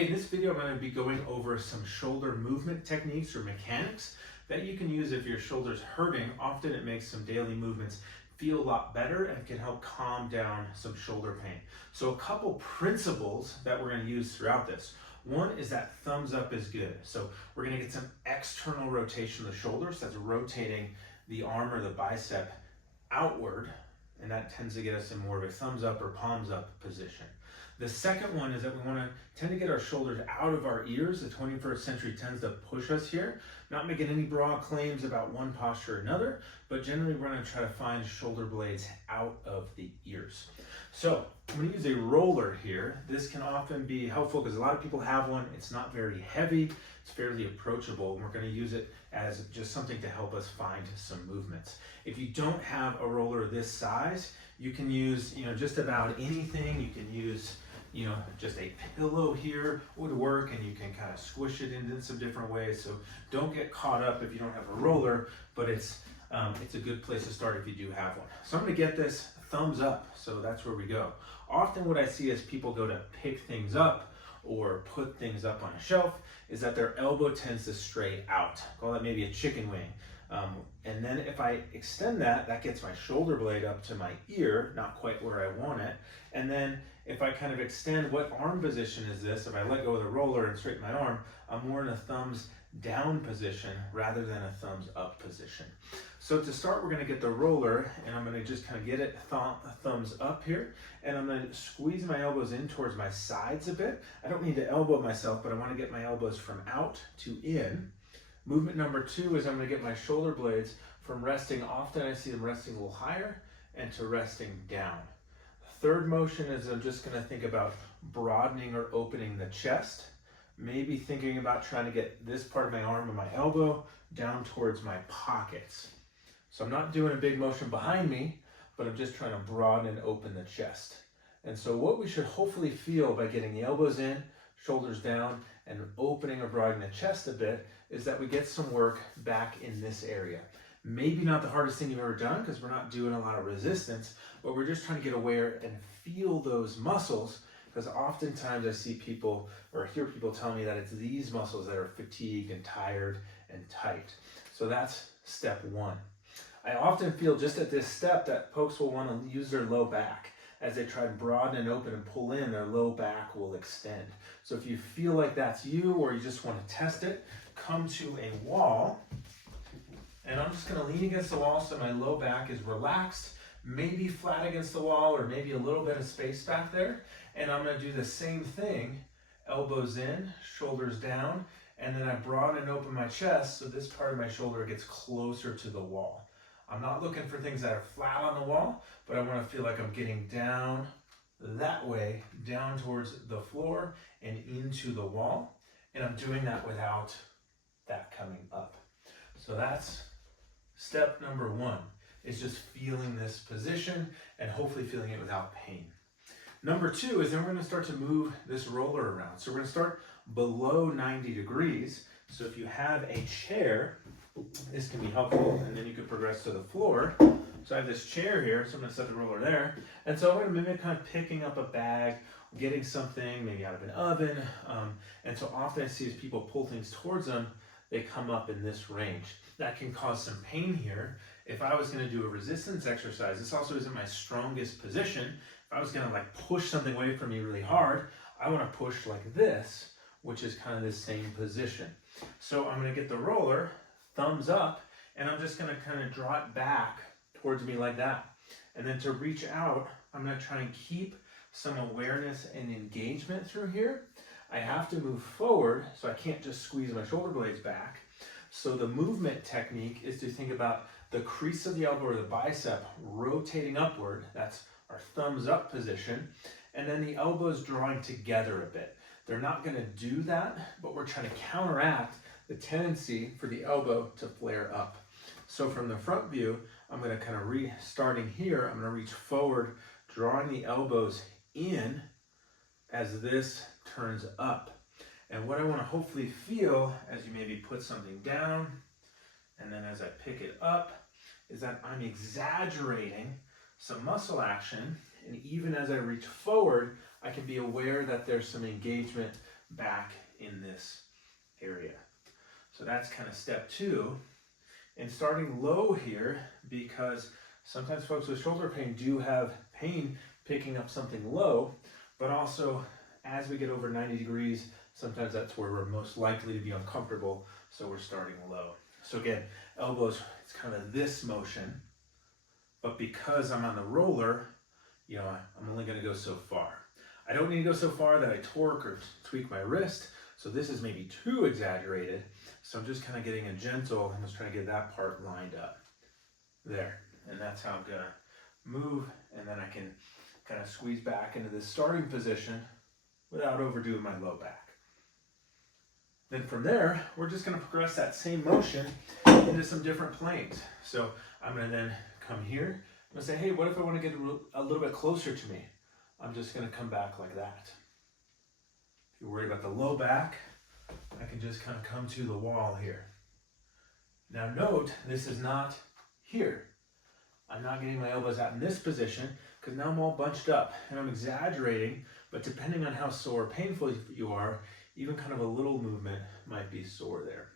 Hey, in this video, I'm going to be going over some shoulder movement techniques or mechanics that you can use if your shoulder's hurting. Often it makes some daily movements feel a lot better and can help calm down some shoulder pain. So a couple principles that we're going to use throughout this. One is that thumbs up is good. So we're going to get some external rotation of the shoulder. So that's rotating the arm or the bicep outward, and that tends to get us in more of a thumbs up or palms up position. The second one is that we want to tend to get our shoulders out of our ears. The 21st century tends to push us here, not making any broad claims about one posture or another, but generally we're going to try to find shoulder blades out of the ears. So I'm going to use a roller here. This can often be helpful because a lot of people have one. It's not very heavy. It's fairly approachable, and we're going to use it as just something to help us find some movements. If you don't have a roller this size, you can use, just about anything. You can use, just a pillow here would work, and you can kind of squish it in some different ways. So don't get caught up if you don't have a roller, but it's a good place to start if you do have one. So I'm going to get this thumbs up. So that's where we go. Often what I see as people go to pick things up or put things up on a shelf is that their elbow tends to stray out. Call that maybe a chicken wing. And then if I extend that, that gets my shoulder blade up to my ear, not quite where I want it. And then if I kind of extend, what arm position is this? If I let go of the roller and straighten my arm, I'm more in a thumbs down position rather than a thumbs up position. So to start, we're going to get the roller, and I'm going to just kind of get it thumbs up here, and I'm going to squeeze my elbows in towards my sides a bit. I don't need to elbow myself, but I want to get my elbows from out to in. Movement number two is I'm going to get my shoulder blades from resting. Often I see them resting a little higher and to resting down. Third motion is I'm just going to think about broadening or opening the chest. Maybe thinking about trying to get this part of my arm and my elbow down towards my pockets. So I'm not doing a big motion behind me, but I'm just trying to broaden and open the chest. And so what we should hopefully feel by getting the elbows in, shoulders down, and opening or broadening the chest a bit is that we get some work back in this area. Maybe not the hardest thing you've ever done because we're not doing a lot of resistance, but we're just trying to get aware and feel those muscles, because oftentimes I see people or hear people tell me that it's these muscles that are fatigued and tired and tight. So that's step one. I often feel just at this step that folks will want to use their low back. As they try to broaden and open and pull in, their low back will extend. So if you feel like that's you, or you just want to test it, come to a wall, and I'm just going to lean against the wall so my low back is relaxed, maybe flat against the wall, or maybe a little bit of space back there. And I'm going to do the same thing, elbows in, shoulders down, and then I broaden and open my chest so this part of my shoulder gets closer to the wall. I'm not looking for things that are flat on the wall, but I want to feel like I'm getting down that way, down towards the floor and into the wall. And I'm doing that without that coming up. So that's step number one, is just feeling this position and hopefully feeling it without pain. Number two is then we're going to start to move this roller around. So we're going to start below 90 degrees. So if you have a chair, this can be helpful, and then you can progress to the floor. So I have this chair here, so I'm going to set the roller there. And so I'm going to mimic kind of picking up a bag, getting something maybe out of an oven. And so often I see as people pull things towards them, they come up in this range. That can cause some pain here. If I was going to do a resistance exercise, this also isn't my strongest position. If I was going to push something away from me really hard, I want to push like this, which is kind of the same position. So I'm going to get the roller, thumbs up, and I'm just going to kind of draw it back towards me like that. And then to reach out, I'm going to try and keep some awareness and engagement through here. I have to move forward, so I can't just squeeze my shoulder blades back. So the movement technique is to think about the crease of the elbow or the bicep rotating upward. That's our thumbs up position. And then the elbows drawing together a bit. They're not going to do that, but we're trying to counteract the tendency for the elbow to flare up. So from the front view, I'm going to kind of starting here, I'm going to reach forward, drawing the elbows in as this turns up. And what I want to hopefully feel as you maybe put something down, and then as I pick it up, is that I'm exaggerating some muscle action. And even as I reach forward, I can be aware that there's some engagement back in this area. So that's kind of step 2. And starting low here, because sometimes folks with shoulder pain do have pain picking up something low, but also as we get over 90 degrees, sometimes that's where we're most likely to be uncomfortable, so we're starting low. So again, elbows, it's kind of this motion, but because I'm on the roller, I'm only gonna go so far. I don't need to go so far that I torque or tweak my wrist, so this is maybe too exaggerated. So I'm just kind of getting a gentle, I'm just trying to get that part lined up. There, and that's how I'm gonna move, and then I can kind of squeeze back into this starting position without overdoing my low back. Then from there, we're just gonna progress that same motion into some different planes. So I'm gonna then come here, I'm gonna say, hey, what if I wanna get a little bit closer to me? I'm just gonna come back like that. If you're worried about the low back, I can just kind of come to the wall here. Now note, this is not here. I'm not getting my elbows out in this position because now I'm all bunched up and I'm exaggerating, but depending on how sore or painful you are, even kind of a little movement might be sore there.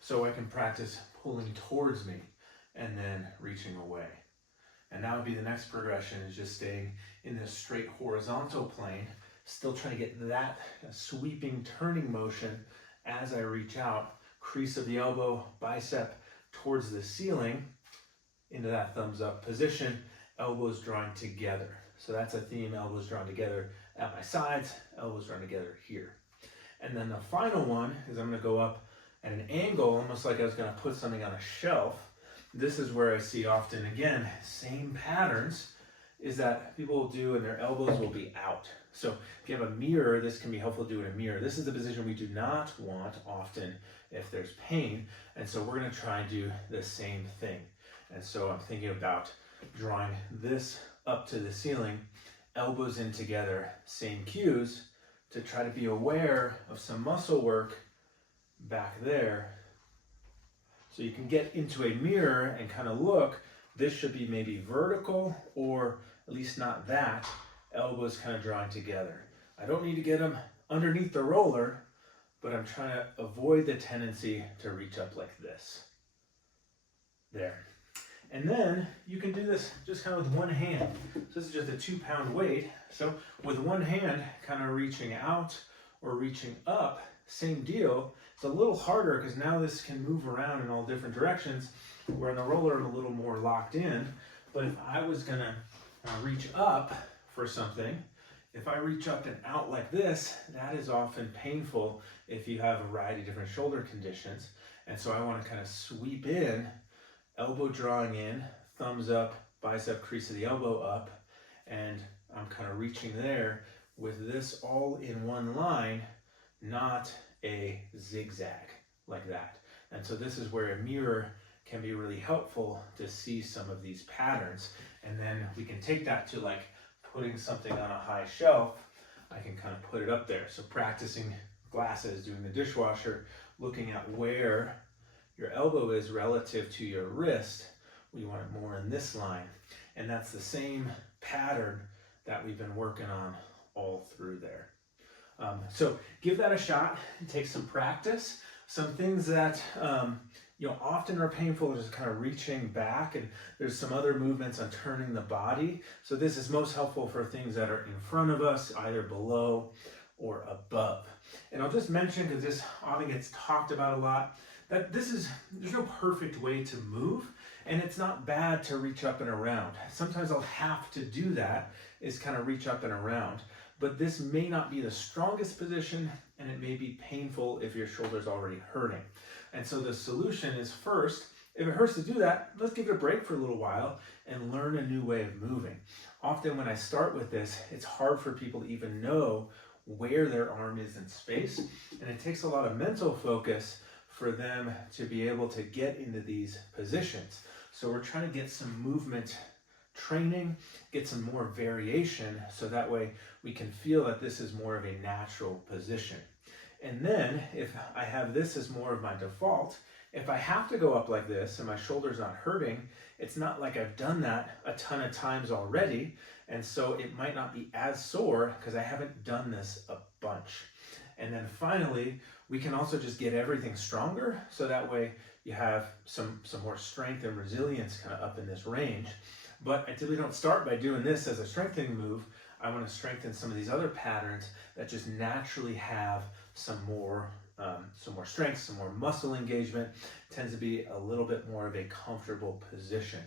So I can practice pulling towards me and then reaching away. And that would be the next progression, is just staying in this straight horizontal plane, still trying to get that sweeping turning motion as I reach out, crease of the elbow, bicep towards the ceiling, into that thumbs up position, elbows drawing together. So that's a theme, elbows drawn together at my sides, elbows drawn together here. And then the final one is I'm gonna go up at an angle, almost like I was gonna put something on a shelf. This is where I see often, again, same patterns, is that people will do and their elbows will be out. So if you have a mirror, this can be helpful to do in a mirror. This is the position we do not want often if there's pain. And so we're gonna try and do the same thing. And so I'm thinking about drawing this up to the ceiling, elbows in together, same cues, to try to be aware of some muscle work back there. So you can get into a mirror and kind of look, this should be maybe vertical or at least not that, elbows kind of drawing together. I don't need to get them underneath the roller, but I'm trying to avoid the tendency to reach up like this. There. And then you can do this just kind of with one hand. So this is just a 2-pound weight. So with one hand kind of reaching out or reaching up, same deal. It's a little harder because now this can move around in all different directions, where on the roller I'm a little more locked in. But if I was gonna reach up for something, if I reach up and out like this, that is often painful if you have a variety of different shoulder conditions. And so I want to kind of sweep in, elbow drawing in, thumbs up, bicep crease of the elbow up, and I'm kind of reaching there with this all in one line, not a zigzag like that. And so this is where a mirror can be really helpful to see some of these patterns. And then we can take that to like putting something on a high shelf. I can kind of put it up there. So practicing glasses, doing the dishwasher, looking at where your elbow is relative to your wrist. We want it more in this line. And that's the same pattern that we've been working on all through there. So give that a shot and take some practice. Some things that often are painful are just kind of reaching back, and there's some other movements on turning the body. So this is most helpful for things that are in front of us, either below or above. And I'll just mention, because this often gets talked about a lot, that there's no perfect way to move, and it's not bad to reach up and around. Sometimes I'll have to do that, is kind of reach up and around. But this may not be the strongest position, and it may be painful if your shoulder's already hurting. And so the solution is, first, if it hurts to do that, let's give it a break for a little while and learn a new way of moving. Often when I start with this, it's hard for people to even know where their arm is in space, and it takes a lot of mental focus for them to be able to get into these positions. So we're trying to get some movement training, get some more variation, so that way we can feel that this is more of a natural position. And then if I have this as more of my default, if I have to go up like this and my shoulder's not hurting, it's not like I've done that a ton of times already, and so it might not be as sore because I haven't done this a bunch. And then finally, we can also just get everything stronger, so that way you have some more strength and resilience kind of up in this range. But I typically don't start by doing this as a strengthening move. I want to strengthen some of these other patterns that just naturally have some more strength, some more muscle engagement. Tends to be a little bit more of a comfortable position.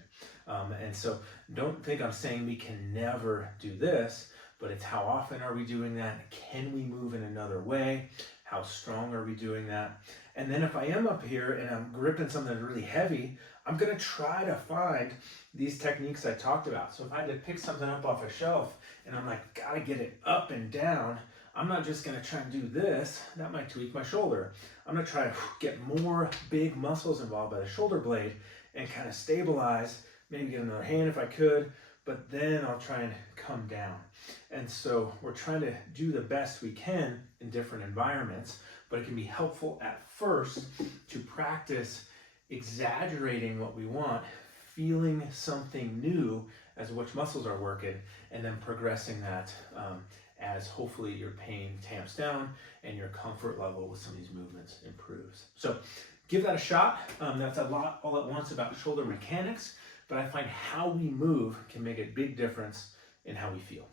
And so don't think I'm saying we can never do this, but it's how often are we doing that? Can we move in another way? How strong are we doing that? And then if I am up here and I'm gripping something really heavy, I'm gonna try to find these techniques I talked about. So if I had to pick something up off a shelf and I'm like, gotta get it up and down, I'm not just gonna try and do this. That might tweak my shoulder. I'm gonna try to get more big muscles involved by the shoulder blade and kind of stabilize, maybe get another hand if I could, but then I'll try and come down. And so we're trying to do the best we can in different environments, but it can be helpful at first to practice exaggerating what we want, feeling something new as which muscles are working, and then progressing that as hopefully your pain tamps down and your comfort level with some of these movements improves. So give that a shot. That's a lot all at once about shoulder mechanics, but I find how we move can make a big difference in how we feel.